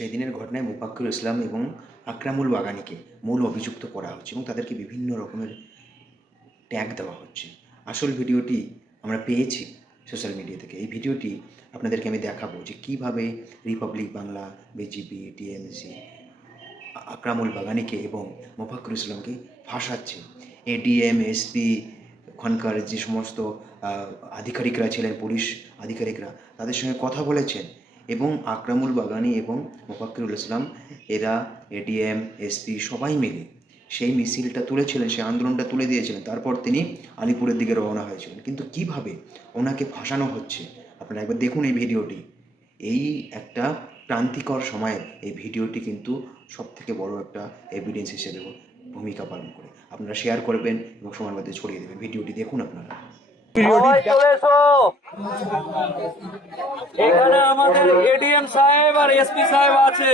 সেদিনের ঘটনায় মোফাক্কুর ইসলাম এবং আকরামুল বাগানিকে মূল অভিযুক্ত করা হচ্ছে এবং তাদেরকে বিভিন্ন রকমের ট্যাগ দেওয়া হচ্ছে। আসল ভিডিওটি আমরা পেয়েছি সোশ্যাল মিডিয়া থেকে। এই ভিডিওটি আপনাদেরকে আমি দেখাবো যে কীভাবে republic Bangla, BJP, TMC Akramul বাগানিকে এবং মোফাক্কুর ইসলামকে ফাঁসাচ্ছে। এডিএম, এসপি, ওখানকার যে সমস্ত আধিকারিকরা ছিলেন, পুলিশ আধিকারিকরা, তাদের সঙ্গে কথা বলেছেন এবং আকরামুল বাগানি এবং মোফাক্কুরুল ইসলাম এরা এডিএম, এসপি সবাই মিলে সেই মিছিলটা তুলেছিলেন, সেই আন্দোলনটা তুলে দিয়েছিলেন। তারপর তিনি আলিপুরের দিকে রওনা হয়েছিলেন। কিন্তু কিভাবে ওনাকে ফাঁসানো হচ্ছে আপনারা একবার দেখুন এই ভিডিওটি। এই একটা ক্রান্তিকর সময়ে এই ভিডিওটি কিন্তু সবথেকে বড় একটা এভিডেন্স হিসেবে ভূমিকা পালন করে। আপনারা শেয়ার করবেন এবং সময়ের মধ্যে ছড়িয়ে দেবেন। ভিডিওটি দেখুন আপনারা। এখানে আমাদের এডিএম সাহেব আর এসপি সাহেব আছে,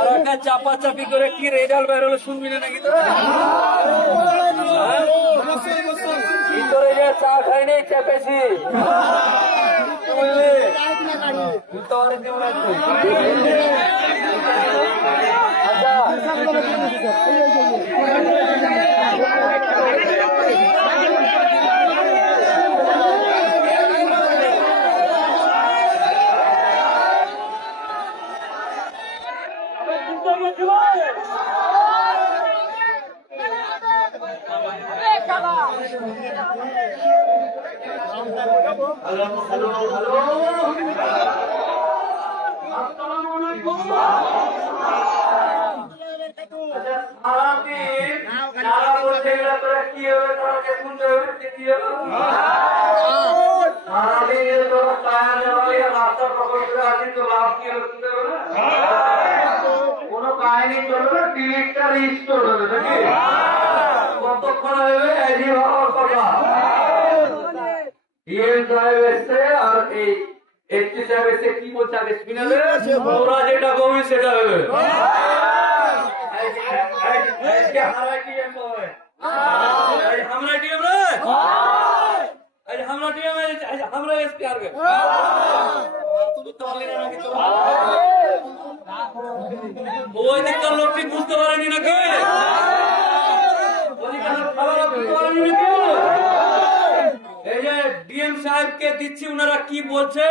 আর একটা চাপাচাপি করে কি রেজাল্ট বের হলো শুনবি না নাকি তোরা? ভিতরে যে চা খাই নেই চেপেছি কোন কাহিনী চলবে না, ডিরেক্টর রিস্টোর হবে নাকি? কতক্ষণ হবে আর এই একটি সাহেব এসে কি বলছে আগে শুনাবে, তোরা যেটা করবি সেটা হবে। ওই দিককার লোকটি বুঝতে পারেনি নাকি? এই যে ডিএম সাহেবকে দিচ্ছি, ওনারা কি বলছে,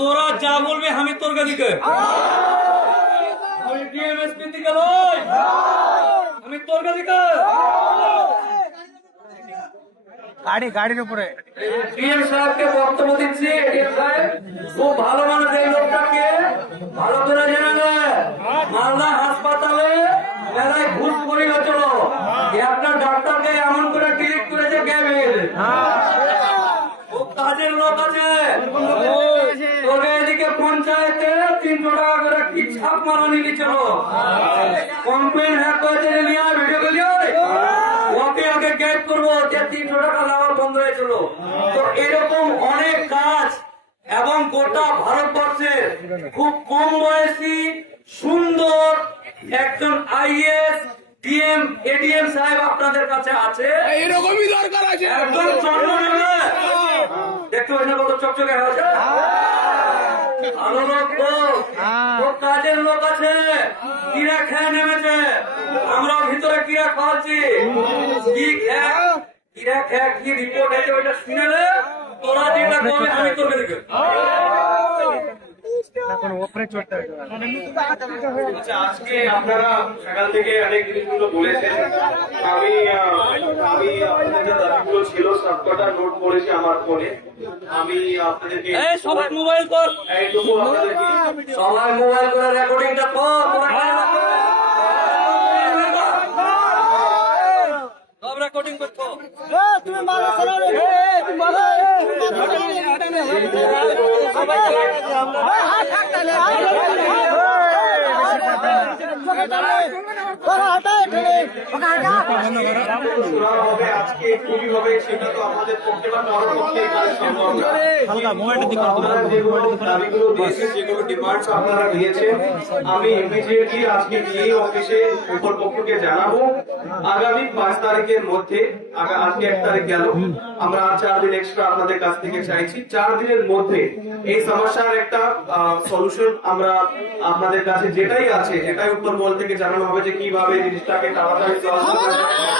তোরা যা বলবি আমি তোর দিকে, আমি ডিএম এসপি দিকে নই, আমি তোর দিকে। গাড়ির উপরে ডিএম সাহেবকে বক্তব্য দিচ্ছি। ডিএম সাহেব খুব ভালো মানুষ, এই লোকটাকে ভালো করে জেনে নেয়। মালদা হাসপাতালে মেলায় ঘুষ করি হয়েছিল, একটা ডাক্তারকে এমন করে ডিলিট করেছে ক্যাবিন। ও কাজের লোক আছে, তোকে এদিকে পঞ্চায়েতে 300 টাকা করে কি ছাপ মারানি নিয়েছিল, কমপ্লেন হ্যাক করেছে নিয়ে ভিডিও গেলিও ওকে আগে গেট করবো যে 300 টাকা নেওয়া বন্ধ হয়েছিল। তো এরকম অনেক কাজ এবং গোটা ভারতবর্ষের খুব কম বয়সী সুন্দর একজন আইএস ডিএম এডিএম সাহেব আপনাদের কাছে আছে, এরকমই দরকার আছে। একদম চন্দ্রনগরে দেখতে পাচ্ছেন কত চকচকে হয়েছে, ভালো লোক ও কাজের লোক আছে, কিরা খেয়ে নেমেছে, আমরা ভিতরে কিরা খাওয়াচ্ছি, কি কিরা খেয়ে কি রিপোর্ট আছে ওইটা শুনে নে, তোরা যেটা করবে আমি তোকে দেখে। আজকে আপনারা সকাল থেকে অনেক জিনিসগুলো বলেছেন, আমি আপনাদের যে দাবিগুলো ছিল সবকটা নোট করেছি আমার ফোনে। আমি আপনাদেরকে সবাই মোবাইল কর, এইটুকু আপনাদেরকে সবাই মোবাইল করে রেকর্ডিংটা কর, সব রেকর্ডিং করছো। তুমি মারা সরাবে, তুমি মারা সবাই শোনা হবে আজকে খুবই হবে, সেটা তো আমাদের পক্ষে বা কারোর পক্ষে এখানে সম্ভব না। আপনারা যেগুলো দাবিগুলো দিয়েছেন, যেগুলো ডিমান্ডস আপনারা দিয়েছেন, আমি ইমিডিয়েটলি আজকে গিয়ে অফিসে উপর পক্ষকে জানাবো। আগামী 5 তারিখের মধ্যে, আজকে 1 তারিখ গেল, আমরা 4 দিন এক্সট্রা আপনাদের কাছ থেকে চাইছি। 4 দিনের মধ্যে এই সমস্যার একটা সলিউশন আমরা আপনাদের কাছে যেটাই আছে, যেটাই উপর মহল থেকে জানানো হবে যে কিভাবে জিনিসটাকে তাড়াতাড়ি solve করা যায়।